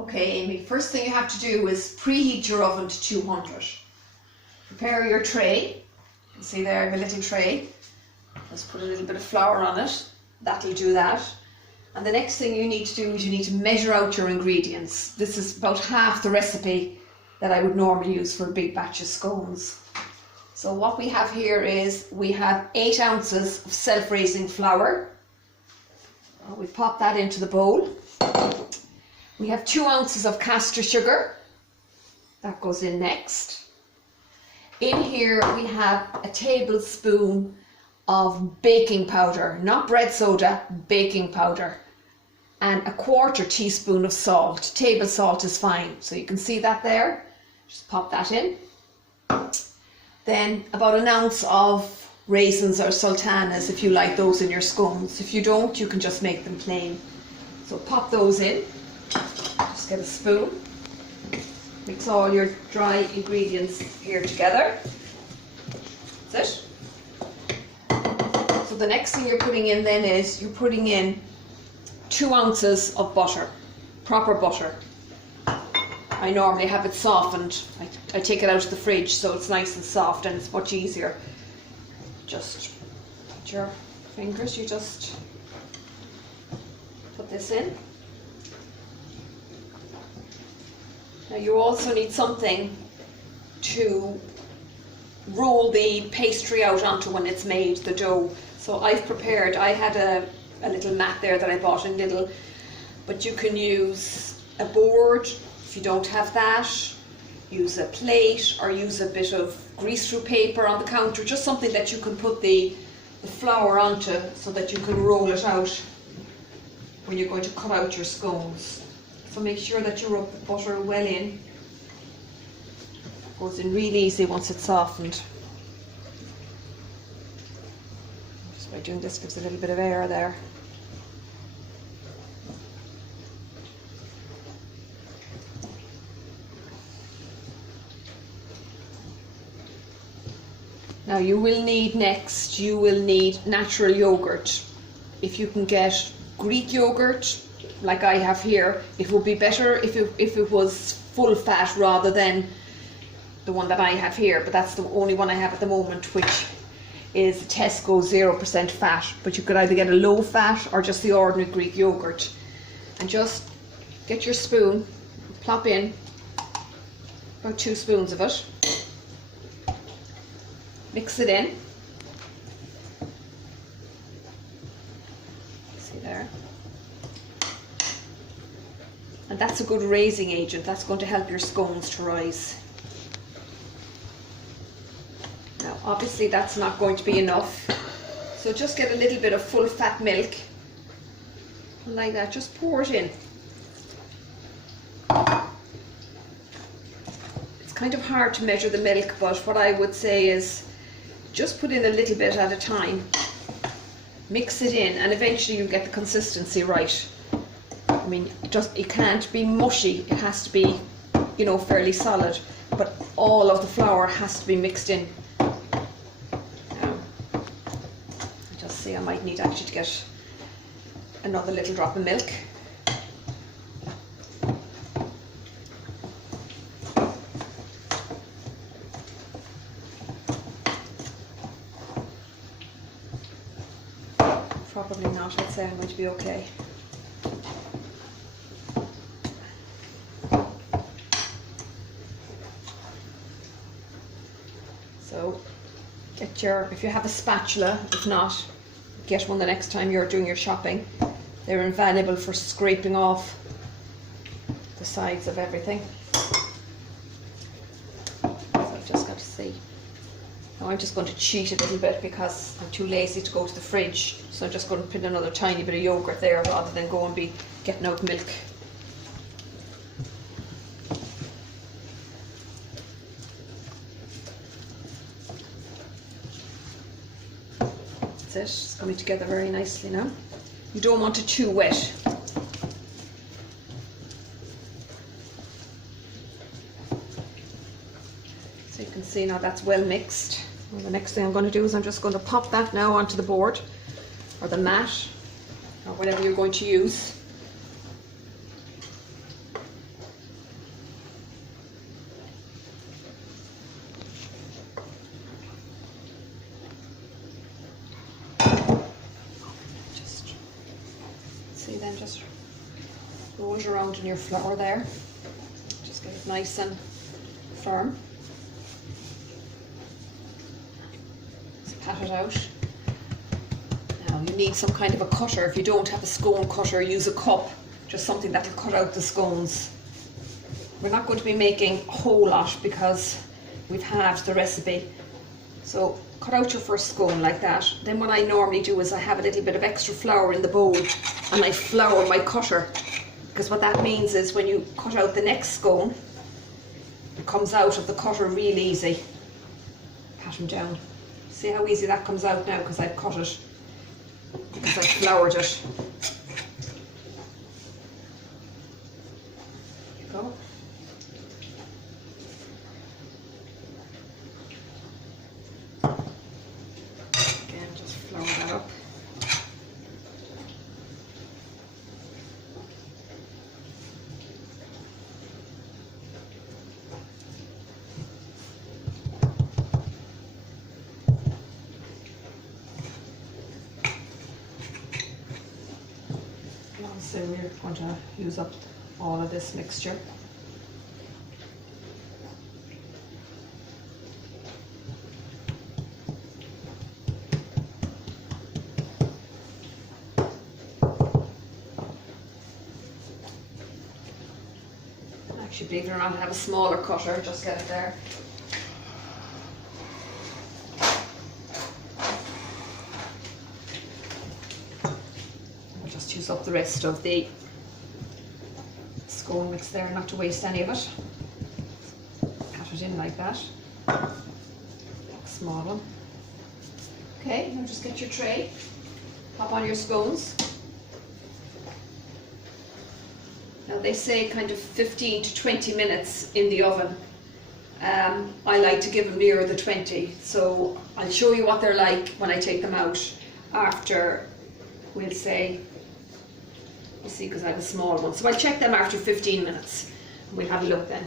Okay, Amy, first thing you have to do is preheat your oven to 200. Prepare your tray. You can see there I have a little tray. Just put a little bit of flour on it. That'll do that. And the next thing you need to do is you need to measure out your ingredients. This is about half the recipe that I would normally use for a big batch of scones. So what we have here is we have 8 ounces of self-raising flour. We pop that into the bowl. We have 2 ounces of caster sugar. That goes in next. In here we have a tablespoon of baking powder, not bread soda, baking powder, and a 1/4 teaspoon of salt. Table salt is fine, so you can see that there. Just pop that in. Then about 1 ounce of raisins or sultanas if you like those in your scones. If you don't, you can just make them plain. So pop those in. Just get a spoon. Mix all your dry ingredients here together. That's it. So the next thing you're putting in then is you're putting in 2 ounces of butter, proper butter. I normally have it softened. I take it out of the fridge so it's nice and soft and it's much easier. Just put your fingers, you just put this in. Now you also need something to roll the pastry out onto when it's made, the dough. So I've prepared, I had a little mat there that I bought in Lidl, but you can use a board if you don't have that, use a plate or use a bit of grease-through paper on the counter, just something that you can put the flour onto so that you can roll it out when you're going to cut out your scones. So make sure that you rub the butter well in. It goes in real easy once it's softened. Just by doing this gives a little bit of air there. Now you will need natural yogurt. If you can get Greek yogurt, like I have here, it would be better if it was full fat rather than the one that I have here, but that's the only one I have at the moment, which is Tesco 0% fat, but you could either get a low fat or just the ordinary Greek yogurt. And just get your spoon, plop in about 2 spoons of it, mix it in, see there. And that's a good raising agent. That's going to help your scones to rise. Now obviously that's not going to be enough, so just get a little bit of full fat milk, like that, just pour it in. It's kind of hard to measure the milk, but what I would say is just put in a little bit at a time, mix it in, and eventually you'll get the consistency right. I mean, it can't be mushy, it has to be, you know, fairly solid, but all of the flour has to be mixed in. Now, I just see I might need actually to get another little drop of milk. Probably not, I'd say I'm going to be okay. So if you have a spatula, if not, get one the next time you're doing your shopping. They're invaluable for scraping off the sides of everything. So I've just got to see. Now I'm just going to cheat a little bit because I'm too lazy to go to the fridge. So I'm just going to put another tiny bit of yogurt there rather than go and be getting out milk. That's it, it's coming together very nicely now. You don't want it too wet. So you can see now that's well mixed. And the next thing I'm going to do is I'm just going to pop that now onto the board or the mat or whatever you're going to use. it around in your flour there. Just get it nice and firm. Just pat it out. Now you need some kind of a cutter. If you don't have a scone cutter, use a cup, just something that will cut out the scones. We're not going to be making a whole lot because we've halved the recipe. So cut out your first scone like that. Then what I normally do is I have a little bit of extra flour in the bowl and I flour my cutter, because what that means is when you cut out the next scone, it comes out of the cutter real easy. Pat them down. See how easy that comes out now because I've cut it, because I've floured it. There you go. Again, just flour that up. So we're going to use up all of this mixture. Actually, believe it or not, I have a smaller cutter, just get it there. Use up the rest of the scone mix there, not to waste any of it. Cut it in like that. Small one. Okay, now just get your tray, pop on your scones. Now they say kind of 15 to 20 minutes in the oven. I like to give them nearer the 20, so I'll show you what they're like when I take them out after, we'll say, you see, because I have a small one. So I'll check them after 15 minutes and we'll have a look then.